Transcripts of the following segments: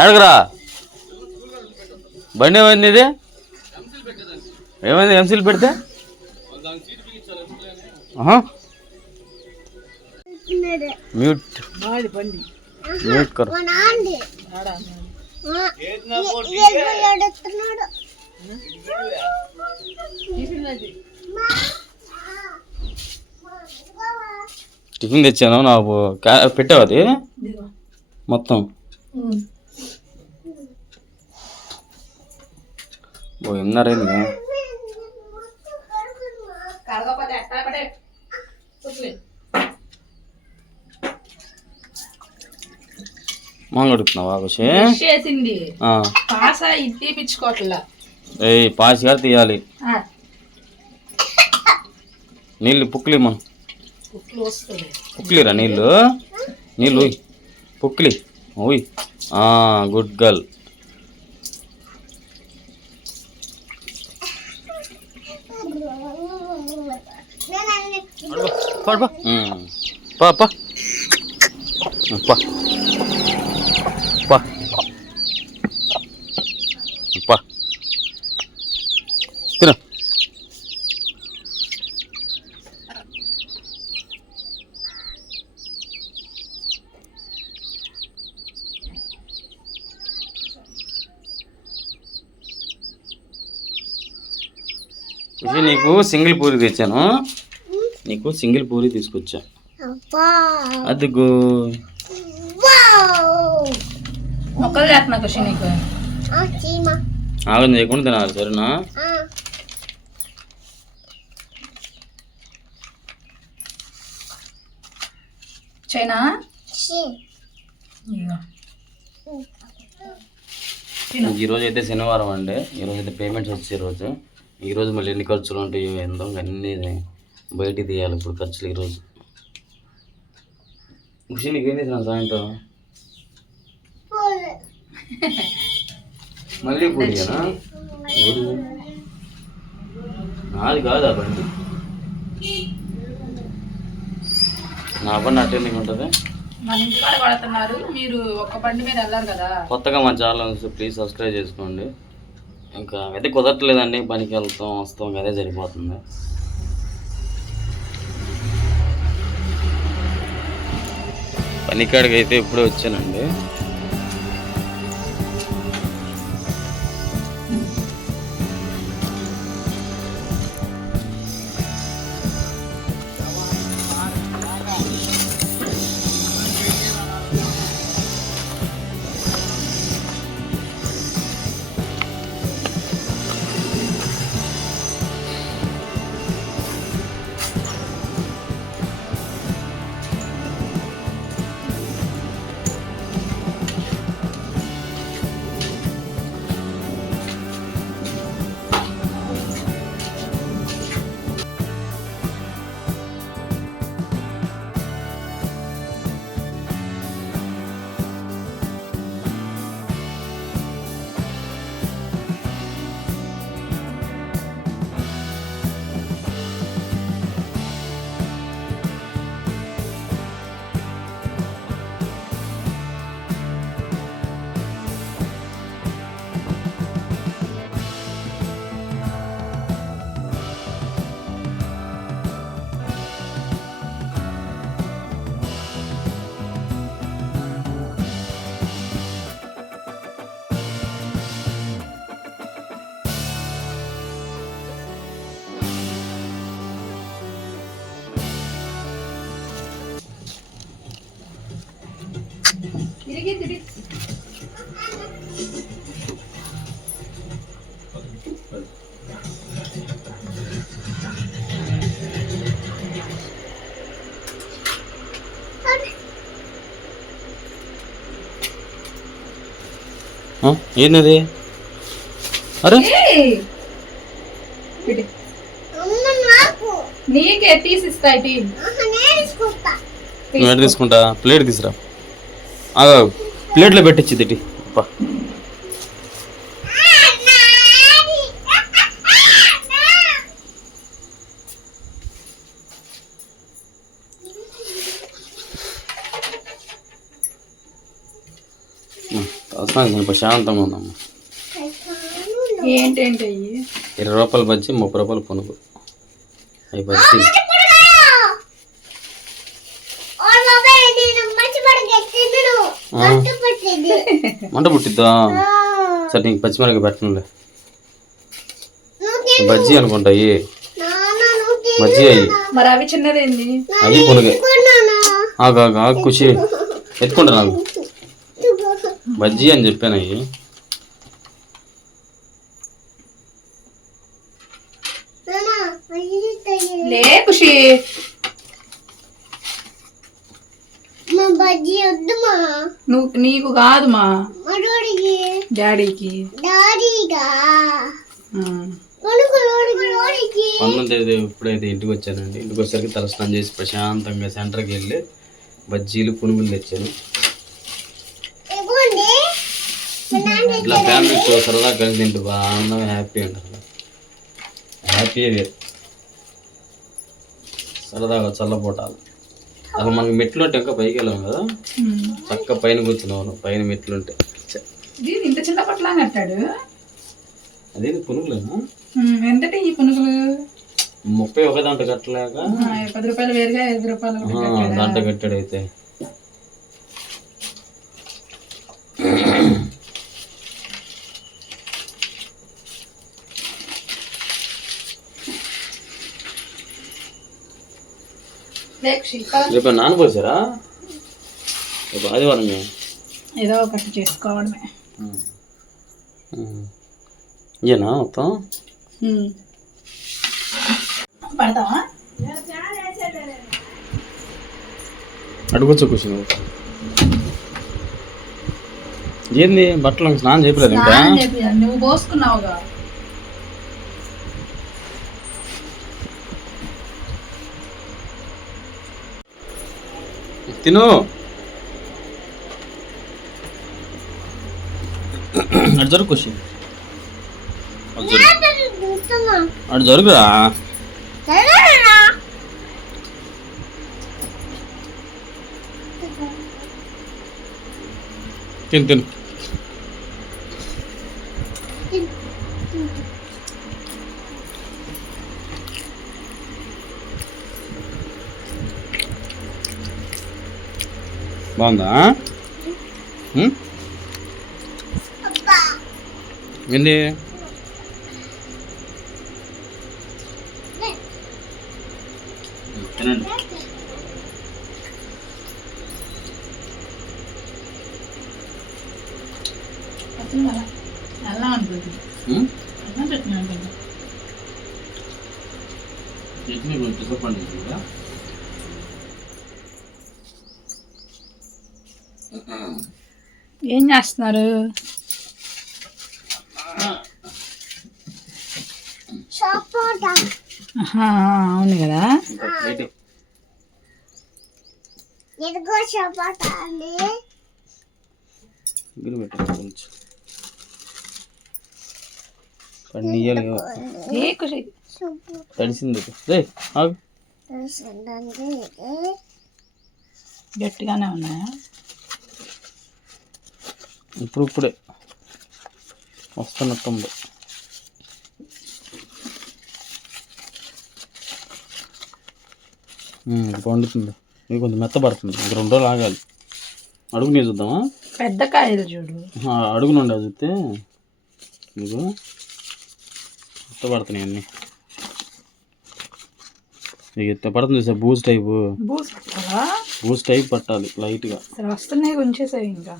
అడగరా. బండి ఏమైంది ఇది? ఏమైంది? ఎంసీలు పెడితే. మ్యూట్. మ్యూట్ కర్ టిఫిన్ తెచ్చాను నాకు పెట్టావు అది? మొత్తం? ఓ ఎన్నరైంది మాంగడుతున్నావా కుషి. పాస పాసిగా తీయాలి. నీళ్ళు పుక్లి మనం పుక్లిరా నీళ్ళు? నీళ్ళు పుక్లి ఉయ్. Good girl. పా పా పా. పా. పా. ఖుషి నీకు సింగిల్ పూరి తెచ్చాను. నీకు సింగిల్ పూరి తీసుకొచ్చా. అదిగో. మొక్కలు చేస్తున్నా ఖుషి నీకు. ఆగం చేయకుండా తినాలి సరేనా? చైనా. ఈరోజు అయితే శనివారం అండి. ఈరోజు అయితే పేమెంట్స్ వచ్చే రోజు. ఈరోజు మళ్ళీ ఎన్ని ఖర్చులు ఉంటాయో ఎంతో అన్నీ బయటికి తీయాలి ఇప్పుడు ఖర్చులు ఈరోజు ఖుషి నీకేం చేసిన సాయంత్రం? మళ్ళీ ఎవరిది? నాది కాదు ఆ బండి? నా బండి అటెండింగ్ ఉంటుంది? మన మీరు ఒక్క బండి మీద వెళ్ళారు కదా. కొత్తగా మా ఛానల్ ప్లీజ్ సబ్స్క్రైబ్ చేసుకోండి. ఇంకా అయితే కుదరట్లేదండి పనికి వెళ్తాం వస్తాం అదే సరిపోతుంది. పనికాడికి అయితే ఇప్పుడే వచ్చానండి. తిరిగి తిరిగి ఏంది అరే. నీకే. తీసిస్తా తీసుకుంటా. ప్లేట్ తీసురా. ప్లేట్లో పెట్టించి ఇటు. తలస్నానం ప్రశాంతంగా ఉందమ్మా. ఏంటేంటి ఇరవై రూపాయలు బజ్జి ముప్పై రూపాయలు పునుగు. అవి బజ్జీ ఆ, మంట పుట్టిద్దా? సరే నీకు పచ్చిమిరపకాయ పెట్టనులే. బజ్జీ అనుకుంటాయి బజ్జీ అయ్యి. మరి అవి చిన్నదేంది? అయ్యి పునుగే ఆగు ఆగు ఆగు ఖుషి ఎత్తుకుంటా నాకు. బజ్జీ అని చెప్పాను అయ్యి. లే ఖుషి బజ్జీ వద్దుమా నువ్వు నీకు కాదు మా డాడీకి. డాడీగా. ఆ. కొడుకు లోడికి లోడికి పన్నం తేదీ ఇప్పుడైతే ఇంటికి వచ్చానండి ఇంటికి వచ్చేసరికి తలస్నానం చేసి ప్రశాంతంగా సెంటర్కి వెళ్ళి బజ్జీలు పునుగులు తెచ్చాను. ఇట్లా ఫ్యామిలీతో సరదా కలిసి తింటూ బాగా హ్యాపీ ఉంటుంది హ్యాపీ సరదాగా చల్లపోటాలు అసలు మనకి మెట్లు ఉంటే ఇంకా పైకి వెళ్ళాం కదా. చక్క పైన కూర్చున్నాను పైన మెట్లు ఉంటే దీని ఇంత చిన్న పట్లా కట్టాడు? అదేంటి పునుగులేనా? ఎంతటి ఈ పునుగులు? ముప్పై ఒక దాంట్లో కట్టలేక? పది రూపాయలు వేరుగా ఐదు రూపాయలు? దాంట్లో కట్టాడు అయితే. రేపు నాన్న పోసారా? రేపు ఆదివారం ఏదో ఒకటి చేసుకోవడమే. ఇయ్యనా మొత్తం. పడతావా? అడుగుచ్చు కూర్చుని. ఏంది? బట్టలు స్నానం చేయలేదు ఇంకా. నువ్వు పోసుకున్నావుగా. తిను. అటు జరుగు ఖుషి. అటు జరుగు. అటు జరుగురా. తిను తిను. బాగుందా ఉం? ఏంది తినండి వస్తుందా? అల్లం అనుకుంటుంది ఉం? అల్లం చట్నీ అనుకుంటా చట్నీ కొంచెం డిసప్పాయింట్ ఏం చేస్తున్నారు అవును కదా సపోటా అండి తడిసింది గట్టిగానే ఉన్నాయా ఇప్పుడు ఇప్పుడే వస్తున్నట్టుంది ఇది వండుతుంది. ఇది కొంచెం మెత్తపడుతుంది ఇంక రెండు రోజులు ఆగాలి. అడుగు నీరు చూద్దామా? పెద్ద కాయలు చూడు. అడుగు నుండి అది చూస్తే మీకు మెత్తపడుతున్నాయి అన్నీ. ఇక ఇట్ట పడుతుంది సార్ బూజ్ టైపు. బూస్ పెట్టాలా? బూజ్ టైప్ పట్టాలి లైట్గా. వస్తున్నాయి ఉంచేసాయి ఇంకా.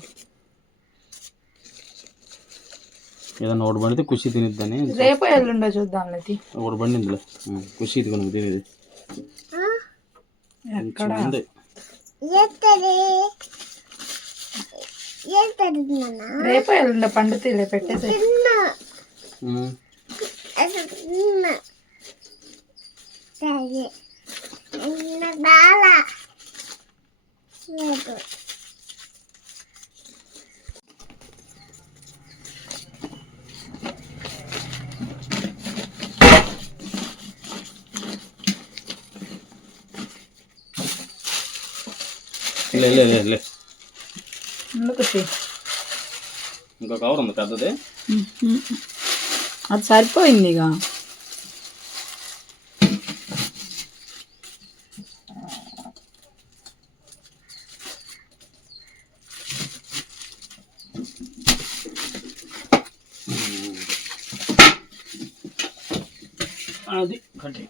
ఏదన్నా ఒకటి పడితే ఖుషి తినిద్దని రేపు ఎల్లుండో చూద్దాం లేది ఒకటి పండిందిలే ఉమ్, ఖుషి ఇది కొనుక్కు తినేది ఎక్కడ ఉంది ఎత్తది ఎత్తది నాన్న రేపు ఎల్లుండో పండుతీలే పెట్టేసాయి తిన్న ఉమ్. అసలు తిన్న సరే తిన్న బాలా లేదు లే లే లే లే. ఇంకో కవర్ ఉంది పెద్దది. అది సరిపోయింది ఇక. అది కట్టి